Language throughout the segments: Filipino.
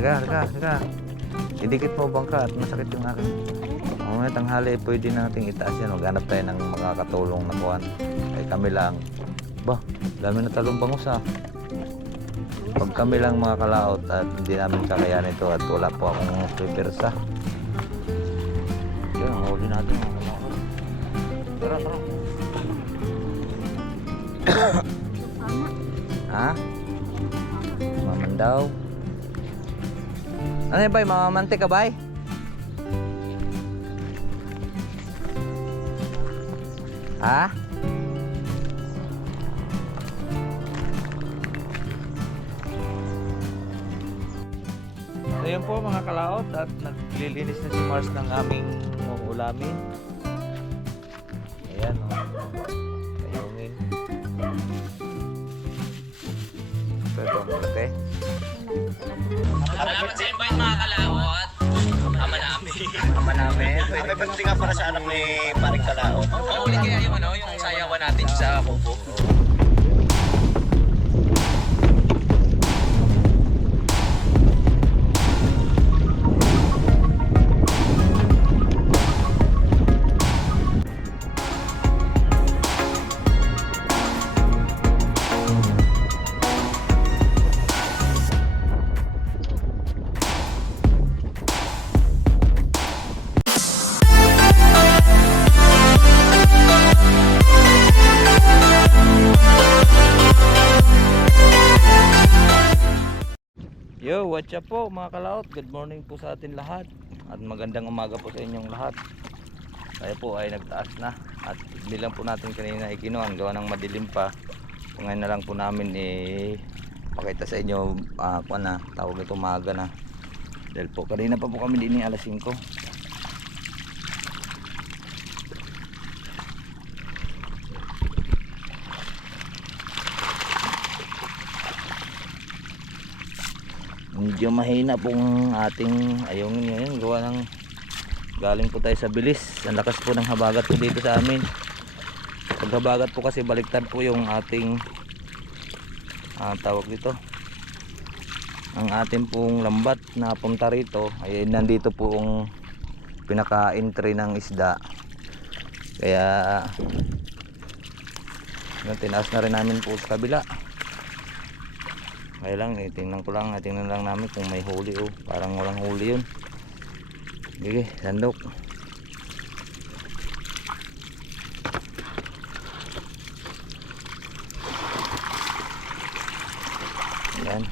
Teka, teka, teka. Idikit mo bangka at masakit yung akin. Mamaya tanghali, pwede nating itaas yan. Maghanap tayo ng makakatulong na kuhan. Ay kami lang. Ba, dami na talong bangus ah. Pag kami lang mga kalaot at hindi namin kakayanin ito at wala po akong prepersa. Ano yun, bay? Mamamante ka, bay? Ha? So yun po mga kalaot at naglilinis na si Mars ng aming ulamin. Ayan o. Ayungin. Pero okay. Salamat sa May pagdating nga para sa anak ni Paring Kalao. Mahuli kaya yung ano, yung sayawan natin sa Kubo. Up po mga kalaot? Good morning po sa atin lahat. At magandang umaga po sa inyong lahat. Tayo po ay nagtaas na. At hindi lang po natin kanina ikinuhan. Gawa ng madilim pa. So, ngayon na lang po namin eh, pakita sa inyo uh, kung na, tawag ito umaga na. Dahil po kanina pa po kami din alas 5. Medyo mahina pong ating ayungin ngayon gawa ng galing po tayo sa bilis. Ang lakas po ng habagat po dito sa amin. Pag habagat po kasi baliktad po yung ating ah, tawag dito. Ang ating pong lambat na punta rito ay nandito po ang pinaka entry ng isda. Kaya yun, tinaas na rin namin po sa kabila kaya lang, eh, tingnan ko lang, tingnan lang namin kung may huli oh. Parang walang huli yun. Sige, sandok. Yan.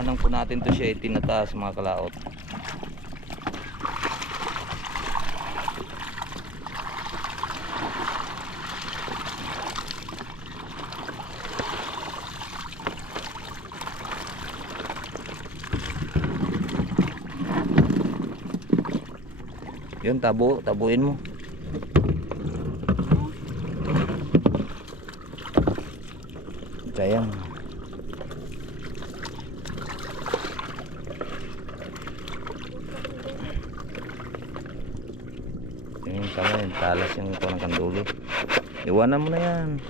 Lang po natin to siya itinataas mga kalaot. Yun, tabo, tabuin mo. Sayang. Tingin kami, talas yung ito ng kandulo. Iwanan mo na yan.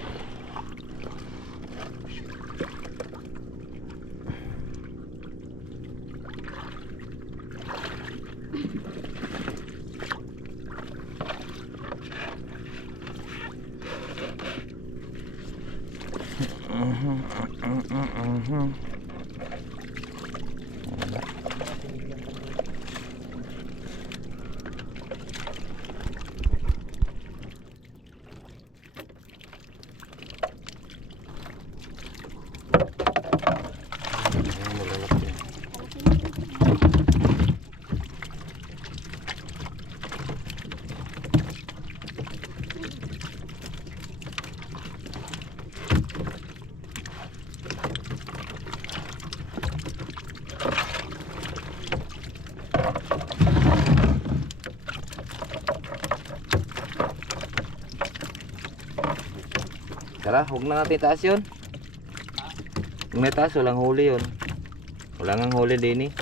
Wala. Tara, huwag na natin taas yun. Kung may taas, walang huli yun. Wala nga huli din eh.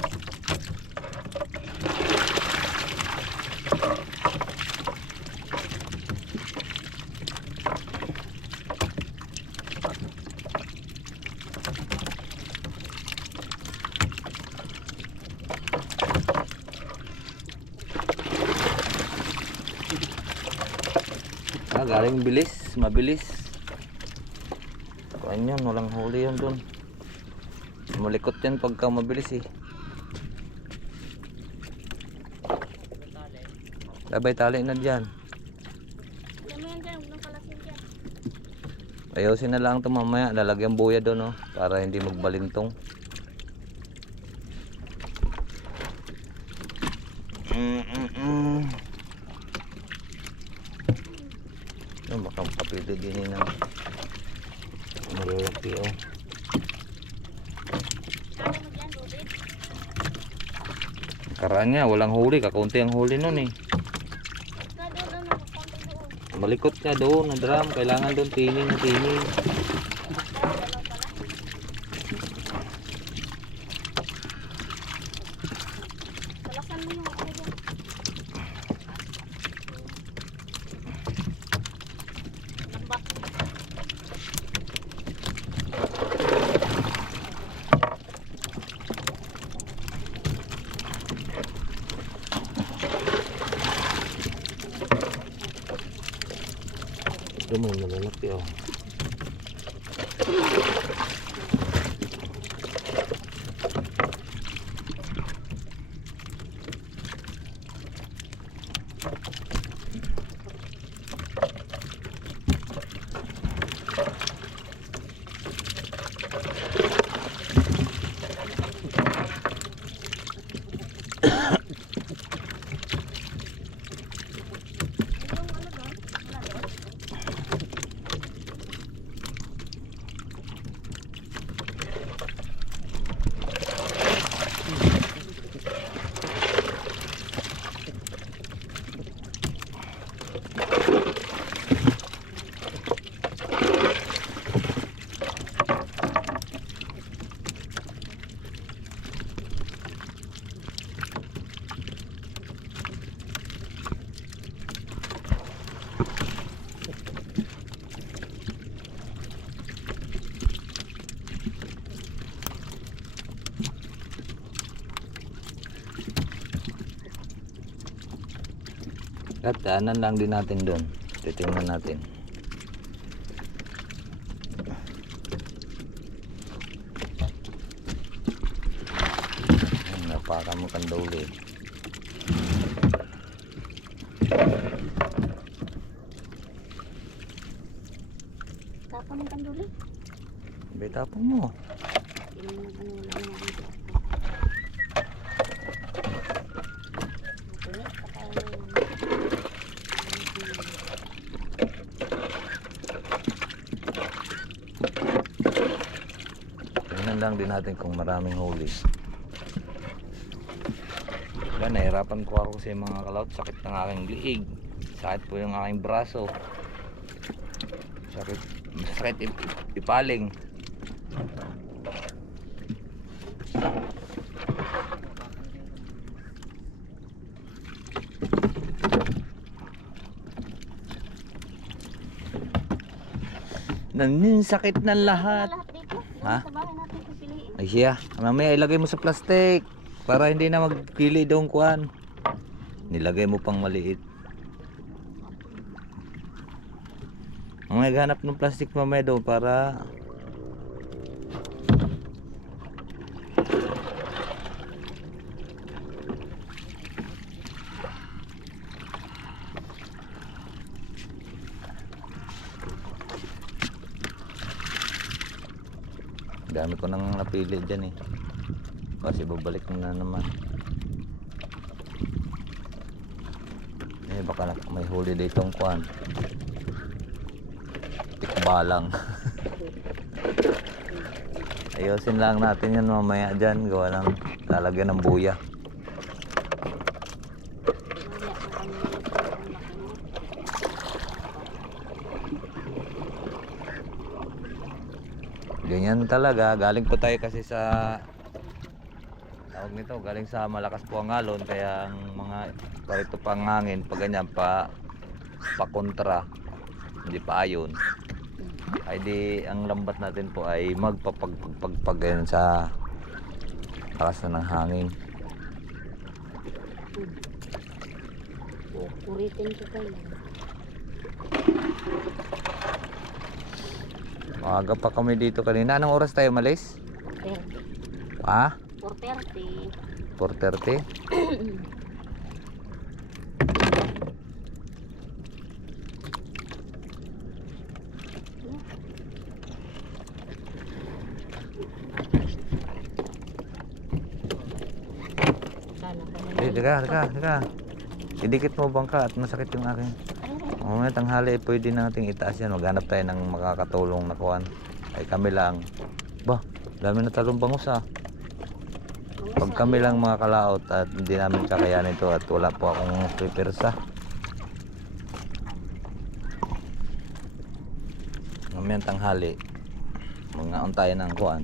Ah, galing bilis, mabilis. Kuan yun, walang huli yun dun. Malikot yan pagka mabilis eh. Labay tali na dyan. Ayusin na lang ito mamaya. Lalagyan buya doon oh, para hindi magbalintong. Mm -mm -mm. Ano baka kapito din yun ng malalaki oh. Kaya mo dyan, Robin. Niya, walang huli. Kakunti ang huli nun eh. Malikot ka doon na drum. Kailangan doon tining na tining. Ito mo malalaki oh. Daanan lang din natin doon. Titingnan natin. Ayun, Napakan mo kang duli. Tapon yung kanduli. Betapon mo. Yung ano, wala na dito. Makulit, patay. Tingnan lang din natin kung maraming huli. Wala, nahirapan ko ako kasi mga kalaut. Sakit ng aking liig. Sakit po yung aking braso. Sakit. Masakit ip- ipaling. Nanin sakit ng lahat. Ha? Sa bahay natin pipiliin. Ay siya, mamaya ilagay mo sa plastic para hindi na magpili doon kuan. Nilagay mo pang maliit. Mamaya ganap ng plastic mamaya doon para dami ko nang napili dyan eh. Kasi babalik na naman. Eh baka na- may huli ditong kwan. Tikbalang. Ayusin lang natin yan mamaya dyan. Gawa ng lalagyan ng buya ganyan talaga. Galing po tayo kasi sa tawag nito galing sa malakas po ang alon kaya ang mga parito pang hangin pag ganyan pa pa kontra hindi pa ayon. Ay di ang lambat natin po ay magpapagpagpag ganyan sa lakas na ng hangin. Uritin ko kayo. Maaga pa kami dito kanina. Anong oras tayo malis? 30. Ah? 430. 4.30? Sana ka Eh, teka, teka, teka. Idikit mo bangka at masakit yung akin. Mamaya tanghali, pwede nating itaas yan. Maghanap tayo ng makakatulong na kuhan. Ay kami lang. Ba, dami na talong bangus ah. Pag kami lang mga kalaot at hindi namin kakayanin ito at wala po akong prepersa. Mamayang tanghali, mga tayo ng kuhan.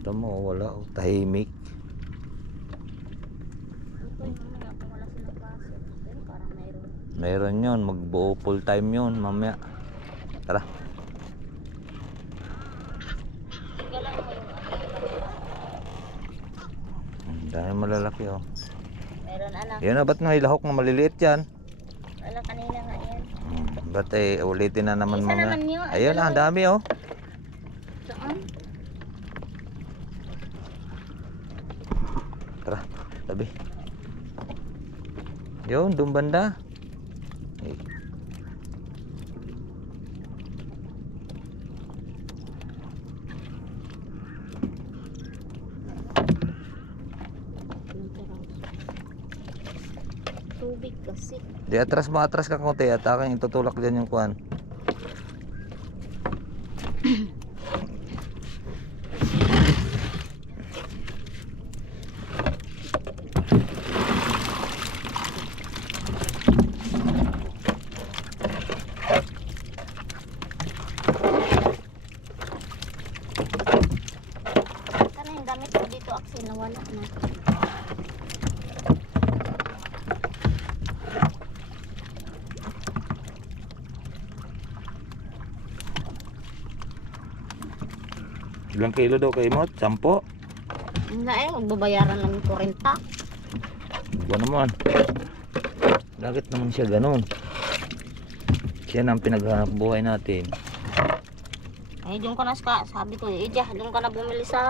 Ito mo, wala. oh, Tahimik. Ito yung mamaya kung wala silang klase. Pero parang mayroon. Meron yun, magbuo full time yun mamaya. Tara. Dami malalaki oh. Meron anak. Yan na, ba't may lahok na maliliit yan? Wala kanina nga yan. Hmm, ba't eh, ulitin na naman Isa mamaya. naman yun, Ayun ah, ang dami oh. Saan? Tara, tabi. Yun, doon banda. Eh, Tubig kasi. Di atras mo, atras ka konti at aking itutulak dyan yung kuhan. Sana yung damit ko dito actually nawala na. Ilang kilo daw kayo mo? Sampo? Hindi eh, magbabayaran lang yung 40. Ba naman? Bakit naman siya ganun? Siya na ang pinaghanap buhay natin. Eh, doon ka na ska. Sabi ko, eh, Diya, doon ka na bumili sa...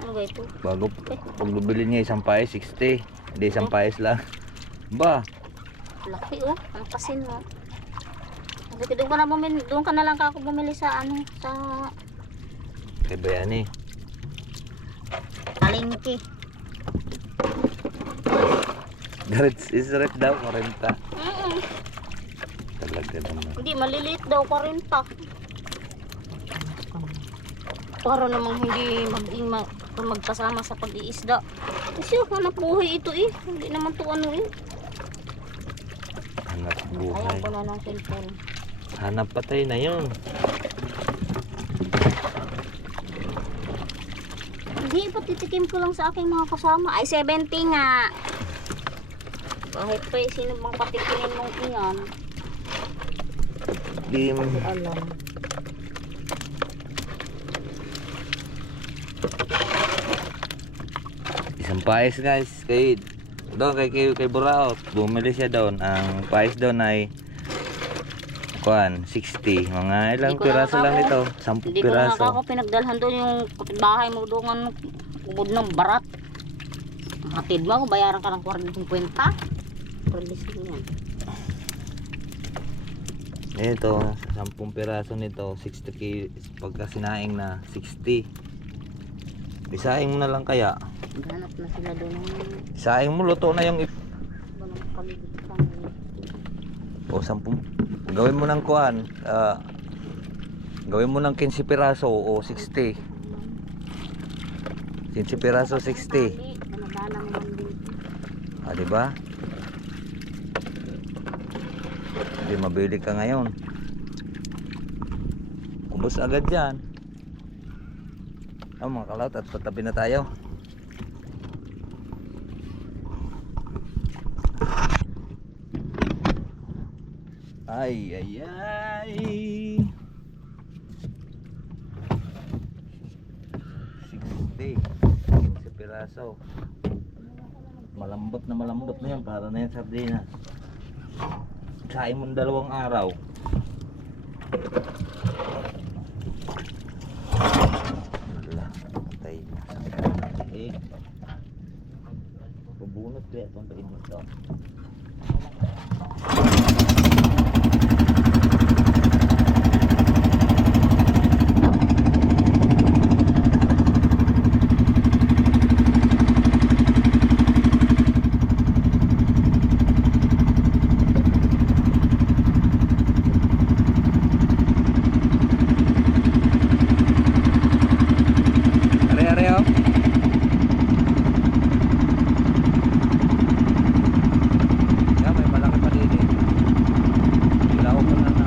Ano ba ito? Bago pag bibili niya isang paes, 60. Hindi isang paes lang. Ba, Laki oh, ang kasin mo. Sabi ko, doon ka na bumili, doon ka na lang ako bumili sa ano, sa kay Bayani. palengke. Garits is red daw, 40. Mm Talaga naman. Hindi, maliliit daw 40. Para namang hindi mag, mag, magkasama sa pag-iisda. Kasi oh, hanap buhay ito eh. Hindi naman to ano eh. Ayaw buhay. ko na ng cellphone. Hanap patay na yun. Hindi, patitikim ko lang sa aking mga kasama. Ay, 70 nga. Kahit pa eh, sino bang patikimin mong iyan? Di, Hindi alam. isang paes guys. Kay, doon kay, kay, kay Buraot. Bumili siya doon. Ang paes doon ay kuan 60 mga ilang Hindi ko piraso lang nakaka- nito 10 Hindi ko na piraso. ako pinagdalhan doon yung kapitbahay mo doon ang ubod ng barat. Hatid mo ako, bayaran ka ng 40-50. Release mo yan. ito 10 piraso nito 60 ki pagka sinaing na 60 Bisaing mo na lang kaya. Ganap na sila doon ng Saing mo luto na yung ip- o 10 gawin mo ng kuan ah, gawin mo ng 15 piraso o 60 15 piraso 60 Manadalang man din. ah di ba? Hindi mabili ka ngayon. Ubos agad yan. Oh mga kalot at patabi na tayo ay ay ay. 60 15 piraso. Malambot na malambot na yan para na yan sardinas kain mo dalawang araw. Wala. Patay na. Eh. Bubunot kaya itong kainit to Are, are, oh. Yan, may malaki pa din eh. Ilaw ko na na.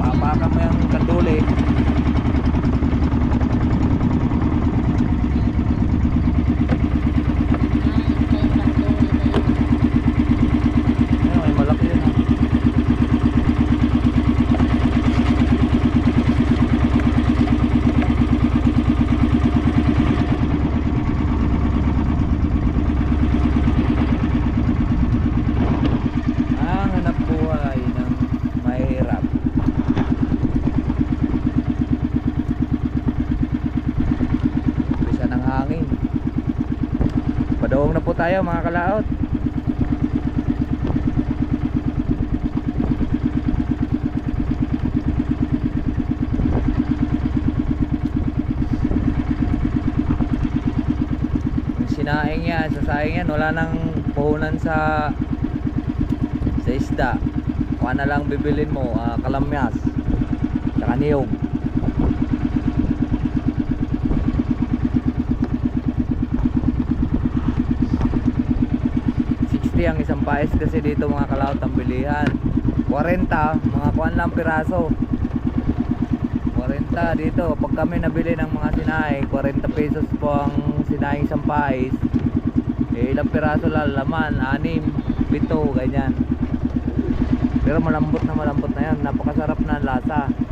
Papakan mo yung kanduli. Yan, may malaki yun ah. Ang hanap buhay ng mahirap. Bisa ng hangin. Padawang na po tayo mga kalaot. Yung sinaing yan, sa saing yan, wala nang puhunan sa sa isda kuha na lang bibilin mo ah, kalamyas tsaka niyog $60 ang isang paes kasi dito mga kalaot ang bilihan. 40 mga kuhan lang piraso. 40 dito. Pag kami nabili ng mga sinay 40 pesos po ang sinay isang paes eh, ilang piraso lang laman 6, 7, ganyan. Pero malambot na malambot na yan. Napakasarap na lasa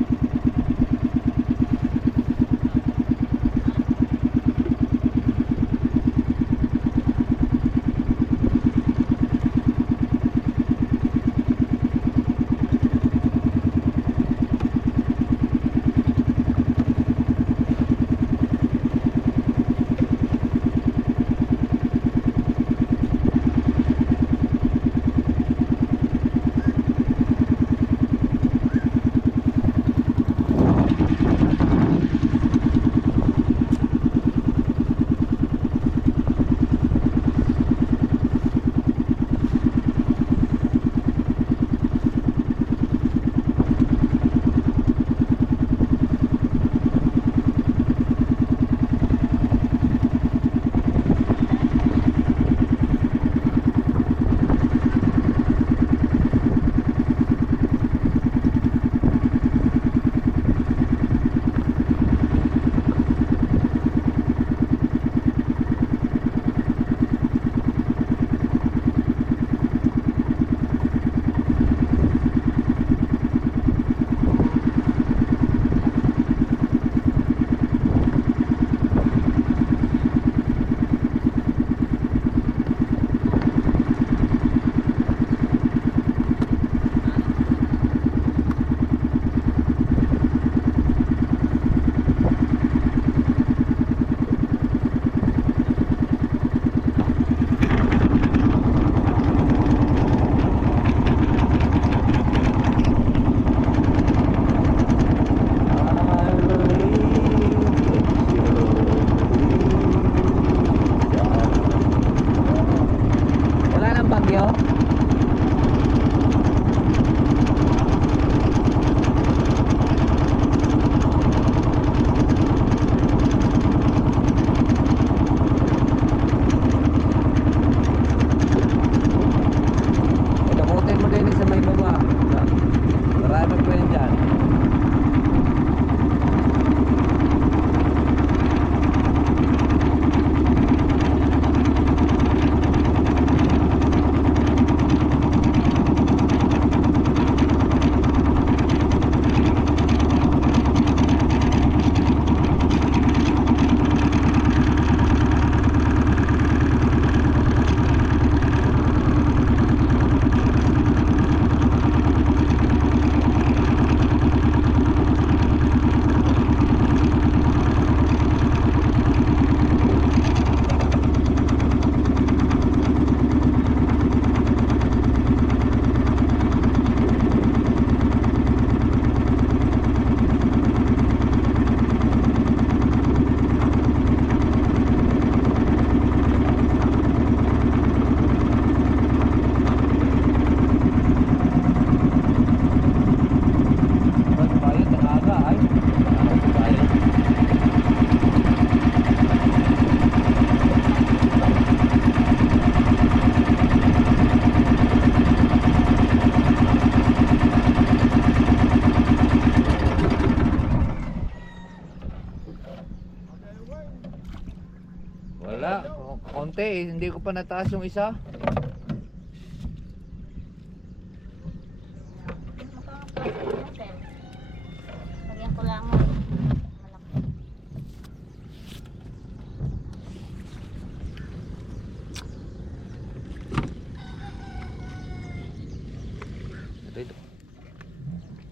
Hindi ko pa nataas yung isa.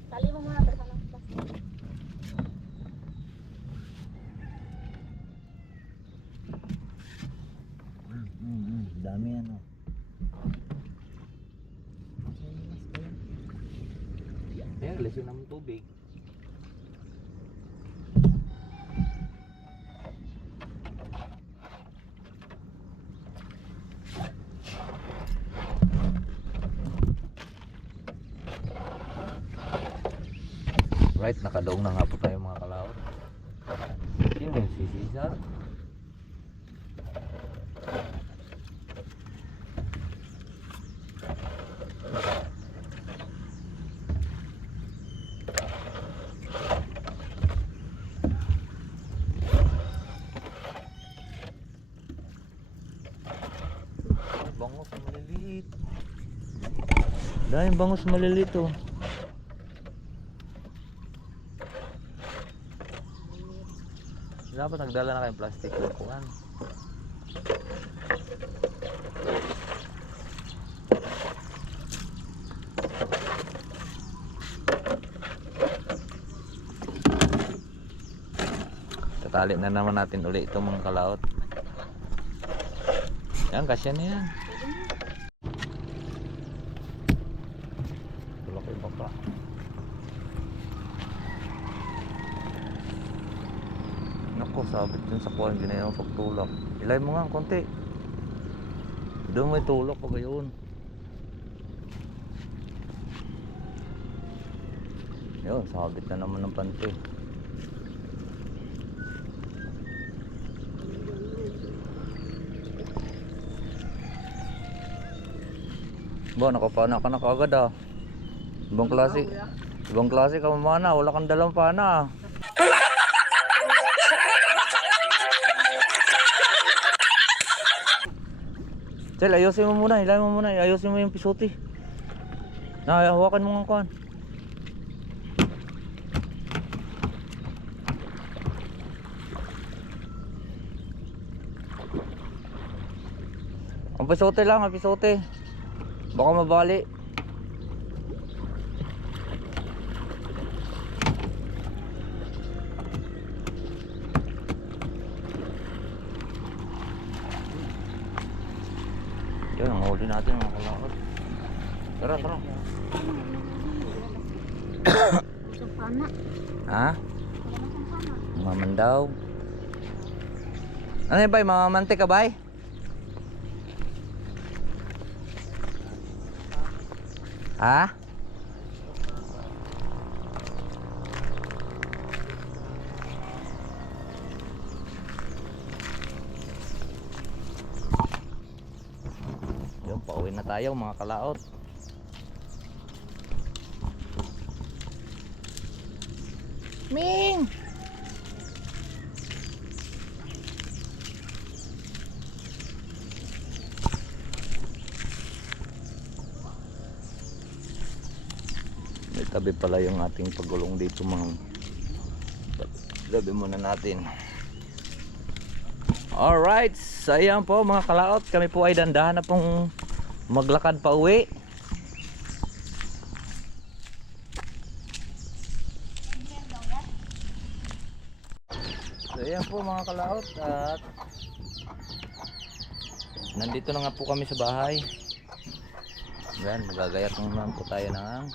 Tali mo muna basta ng plastic. Mm, mm, mm. Dami ano. Lesson ng tubig. Right, nakadaong na nga po tayo mga kalawat. Yun yung si Cesar. Bangus maliliit. Dahil bangus maliliit oh. Dapat nagdala na kayong plastic lupuan. Tatali na naman natin uli itong mga kalaot. Yan, kasya yan. Tulak yung baka. Nako, sabit dun sa kuhan. Ginayang pagtulak. Ilay mo nga konti. Doon may tulak pa gayon. Yun, sabit na naman ng pante. Ba, nakapana ka na kaagad ah. Ibang klase. Ibang klase ka mamana. Wala kang dalang pana ah. Chel, ayusin mo muna. Hilahin mo muna. Ayusin mo yung pisuti. Na, hawakan mo nga kuhan. Ang pisote lang, ang pisote. Baka mabali. Huli natin mga kalakot. Tara, tara. Ha? Wala na isang pana. Maman daw. Ano yun, bay? Mamamante ka, bay? Ha? Yun, pauwi na tayo mga kalaot. Ming! May tabi pala yung ating pagulong dito mga Tabi muna natin Alright, so ayan po mga kalaot Kami po ay dandahan na pong maglakad pa uwi. So ayan po mga kalaot at Nandito na nga po kami sa bahay. Yan, magagayat naman po tayo ng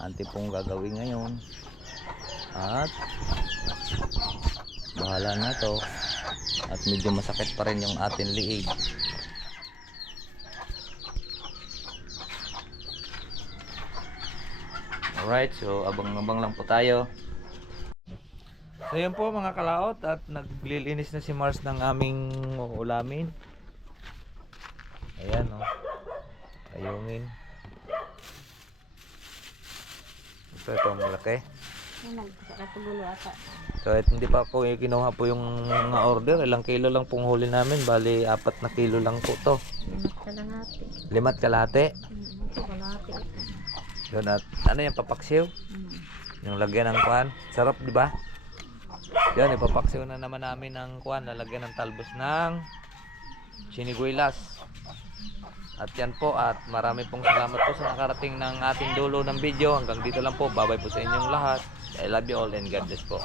anti pong gagawin ngayon. At bahala na to. At medyo masakit pa rin yung atin liig alright so abang-abang lang po tayo so yun po mga kalaot at naglilinis na si Mars ng aming ulamin ayan o ayungin ito ito ang malaki. Kahit hindi pa po eh, kinuha po yung mga order, ilang kilo lang pong huli namin, bali apat na kilo lang po to. Limat ka lang natin. Limat kalate. Hmm, ito kalahati. Yun at ano yung papaksiw? Yung lagyan ng kuan. Sarap, di ba? Yan, ipapaksiw na naman namin ng kuan. Lalagyan ng talbos ng siniguilas. At yan po at marami pong salamat po sa nakarating ng ating dulo ng video. Hanggang dito lang po. Bye-bye po sa inyong lahat. I love you all and God bless po.